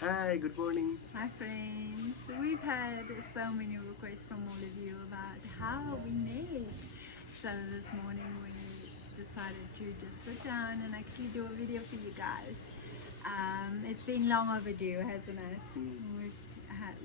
Hi, good morning. Hi friends, we've had so many requests from all of you about how we met. So this morning we decided to just sit down and actually do a video for you guys. It's been long overdue, hasn't it?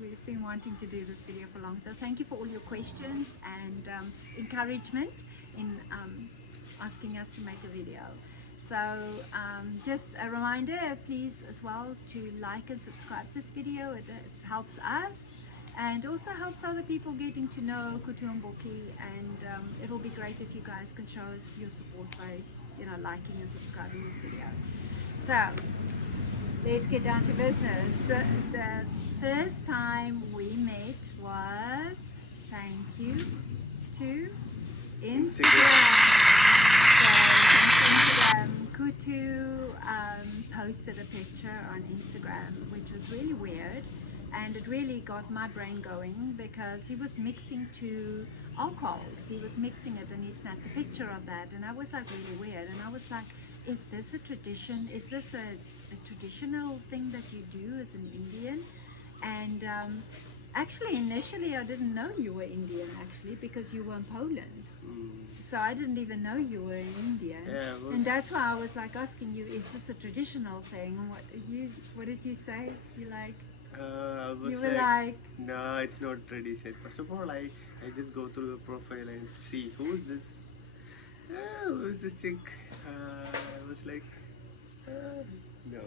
We've been wanting to do this video for long. So thank you for all your questions and encouragement in asking us to make a video. So just a reminder, please as well to like and subscribe this video. It helps us and also helps other people getting to know Kuttu and Bokkie, and it'll be great if you guys can show us your support by liking and subscribing this video. So let's get down to business. The first time we met was, thank you to Instagram. Kuttu posted a picture on Instagram, which was really weird, and it really got my brain going because he was mixing two alcohols. He was mixing it and he snapped a picture of that, and I was like, really weird. And I was like, is this a tradition? Is this a traditional thing that you do as an Indian? And actually, initially, I didn't know you were Indian, actually, because you were in Poland. So I didn't even know you were Indian. Yeah, and that's why I was like asking you, is this a traditional thing? What did you say? You like? I was You were like, no, it's not tradition. First of all, I just go through the profile and see who's this. Who's this chick? I was like, no.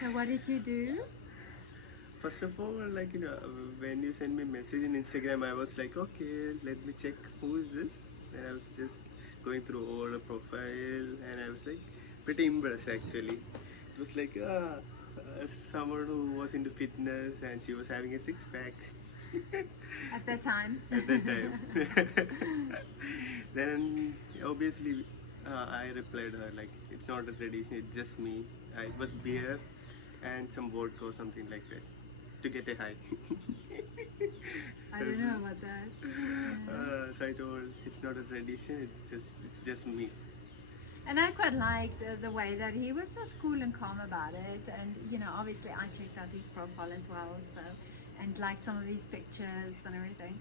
So what did you do? First of all, like when you send me message in Instagram, I was like, okay, let me check who is this. And I was just going through all the profile, and I was like pretty impressed actually. It was like someone who was into fitness, and she was having a six-pack. At that time. At that time. Then obviously I replied her like, it's not a tradition, it's just me. It was beer and some vodka or something like that to get a high. I don't know about that. So I told, it's not a tradition, it's just me. And I quite liked the way that he was just cool and calm about it. And obviously I checked out his profile as well, so, and liked some of his pictures and everything.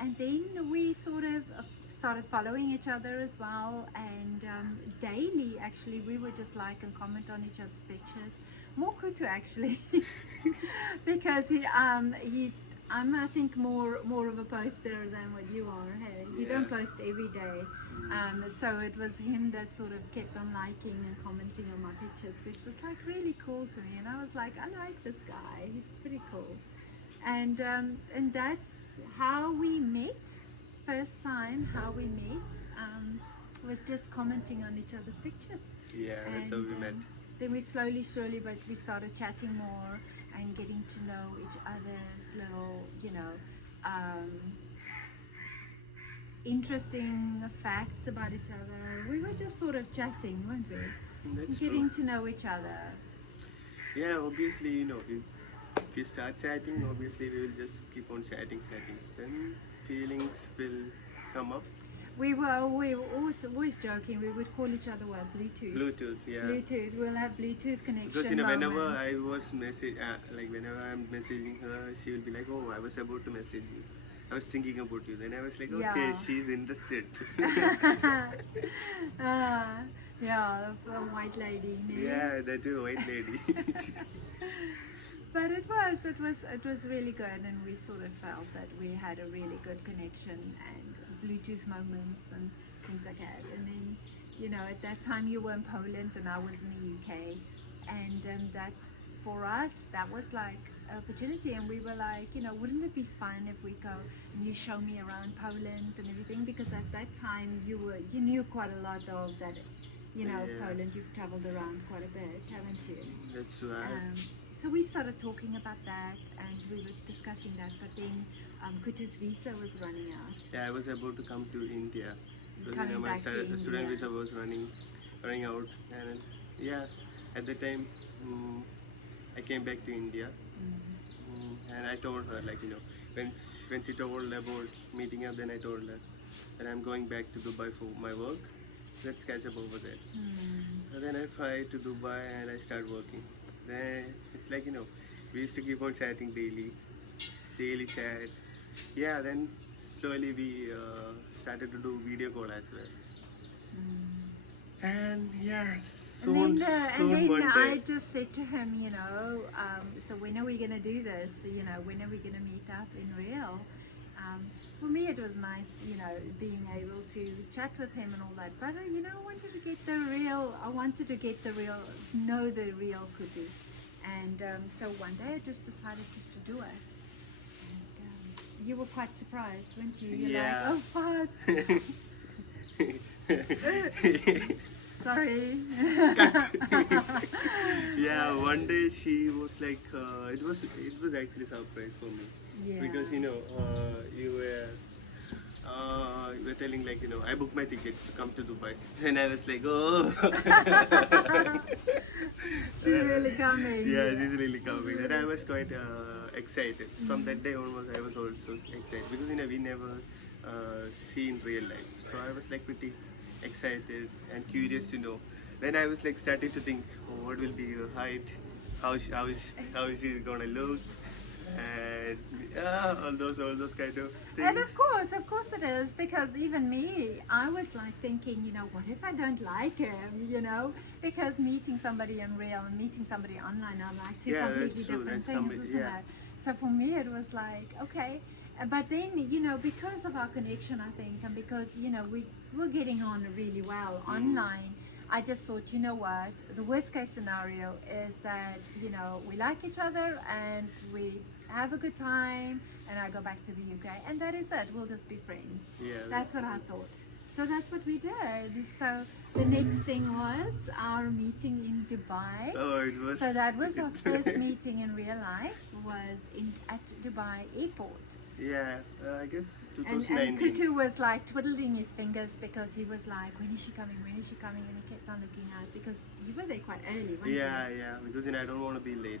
And then we sort of started following each other as well, and daily actually we would just like and comment on each other's pictures. More Kuttu actually, because I'm I think more of a poster than what you are. Hey, you don't post every day, so it was him that sort of kept on liking and commenting on my pictures, which was like really cool to me. And I was like, I like this guy. He's pretty cool. And that's how we met. First time how we met was just commenting on each other's pictures. Yeah, that's how we met. Then we slowly, but we started chatting more and getting to know each other's little, interesting facts about each other. We were just sort of chatting, weren't we? That's getting true. to know each other. Yeah, obviously, if you start chatting, obviously we will just keep on chatting. Then feelings will come up. We were always joking. We would call each other what? Bluetooth. Bluetooth, yeah. Bluetooth. We'll have Bluetooth connection. Because whenever moments. I was whenever I'm messaging her, she will be like, "Oh, I was about to message you. I was thinking about you." Then I was like, "Okay, Yeah. she's interested." Yeah, the white lady. No? Yeah, that too, white lady. But it was really good, and we sort of felt that we had a really good connection and Bluetooth moments and things like that. And then, at that time you were in Poland and I was in the UK, and that's for us. That was like an opportunity, and we were like, wouldn't it be fun if we go and you show me around Poland and everything? Because at that time you knew quite a lot of that. Poland. You've traveled around quite a bit, haven't you? That's right. So we started talking about that, and we were discussing that, but then Kuttu's visa was running out. Yeah, I was about to come to India. Because Coming my back to student India. visa was running out, and yeah, at the time I came back to India, and I told her when she told about meeting up, then I told her that I'm going back to Dubai for my work, let's catch up over there. Hmm. And then I fly to Dubai and I start working. Then it's like, we used to keep on chatting daily chat. Yeah, then slowly we started to do video call as well. And yeah, soon And then one I day. just said to him, so when are we going to do this? When are we going to meet up in real? For me, it was nice, being able to chat with him and all that. But, I wanted to get the real, know the real Kuttu. And so one day I just decided just to do it. And you were quite surprised, weren't you? You're Yeah. like, oh, fuck. Sorry. Yeah, one day she was like, it was actually a surprise for me. Yeah. Because you were telling like, I booked my tickets to come to Dubai. And I was like, oh. She's really coming. Yeah, she's really coming. And I was quite excited. From that day onwards, I was also excited because we never see in real life. So I was like pretty excited and curious to know. Then I was like starting to think, oh, what will be her height? How is she gonna look? And all those kind of things. And of course it is, because even me, I was like thinking, what if I don't like him, because meeting somebody in real and meeting somebody online are like two Yeah, completely that's true. different That's things, isn't yeah. it? So for me it was like, okay. But then, because of our connection, I think, and because, we were getting on really well online, I just thought, you know what, the worst case scenario is that, we like each other and we have a good time and I go back to the UK and that is it. We'll just be friends. Yeah, That's what I thought. So that's what we did. So the next thing was our meeting in Dubai. Oh, it was. So that was our first meeting in real life, was at Dubai airport. Yeah, I guess And 2019. Kuttu was like twiddling his fingers because he was like, when is she coming? When is she coming? And he kept on looking out because you were there quite early, weren't you? Yeah, because I don't want to be late.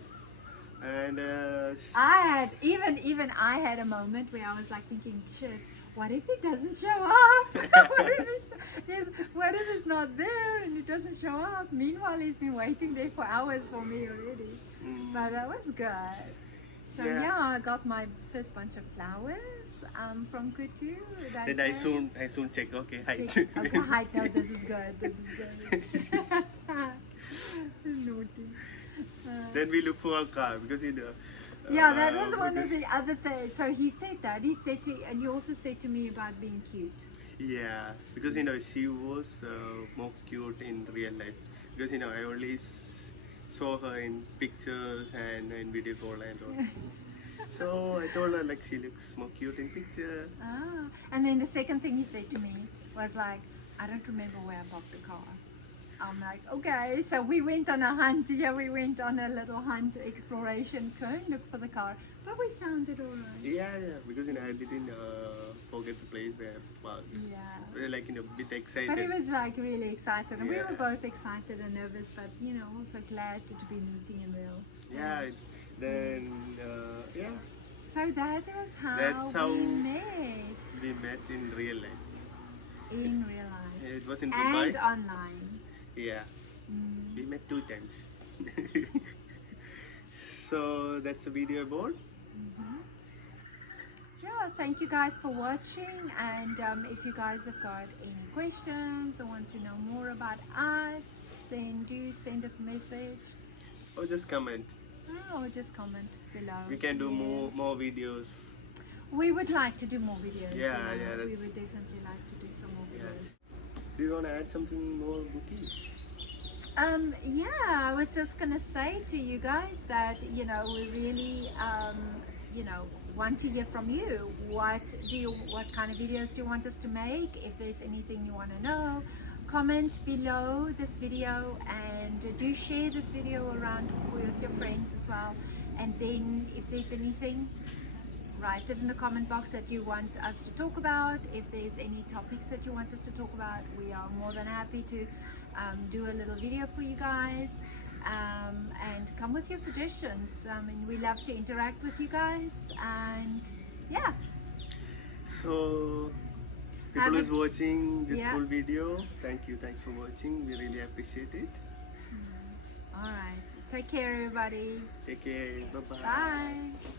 And I had even I had a moment where I was like thinking, shit, what if he doesn't show up? What if it's not there and he doesn't show up? Meanwhile, he's been waiting there for hours for me already. But that was good. So yeah, I got my first bunch of flowers from Kuttu. then I soon check. Okay, height. Okay, height. No, this is good. This is good. Naughty. Then we look for a car because Yeah, that was one of the other things. So he said that. He said and you also said to me about being cute. Yeah, because she was more cute in real life. Because I only saw her in pictures and in video call and all. So I told her like she looks more cute in picture. Ah, and then the second thing he said to me was like, I don't remember where I parked the car. I'm like, okay. So we went on a hunt. Yeah, we went on a little hunt, exploration, look for the car. But we found it all right. Yeah, because I didn't forget the place where I parked. Yeah. We were like a bit excited. But he was like really excited, and we Yeah. were both excited and nervous, but also glad to be meeting in real. Yeah, then yeah, So that was That's how we met we met in real life. in real life It was in Dubai. and online. Yeah, Mm. we met 2 times. So that's the video about. Yeah, thank you guys for watching, and if you guys have got any questions or want to know more about us, then do send us a message Or just comment. or just comment below. We can do Yeah. more videos. We would like to do more videos. Yeah, we that's- would definitely like to do some more videos. Do you want to add something more, Bokkie? Yeah, I was just gonna say to you guys that we really want to hear from you. What kind of videos do you want us to make? If there's anything you want to know, comment below this video, and do share this video around with your friends as well. And then if there's anything, write it in the comment box that you want us to talk about. If there's any topics that you want us to talk about, we are more than happy to do a little video for you guys, and come with your suggestions. And we love to interact with you guys, and yeah. So People Have who's watching this Yeah. full video, thank you. Thanks for watching. We really appreciate it. All right. Take care, everybody. Take care. Bye bye. Bye.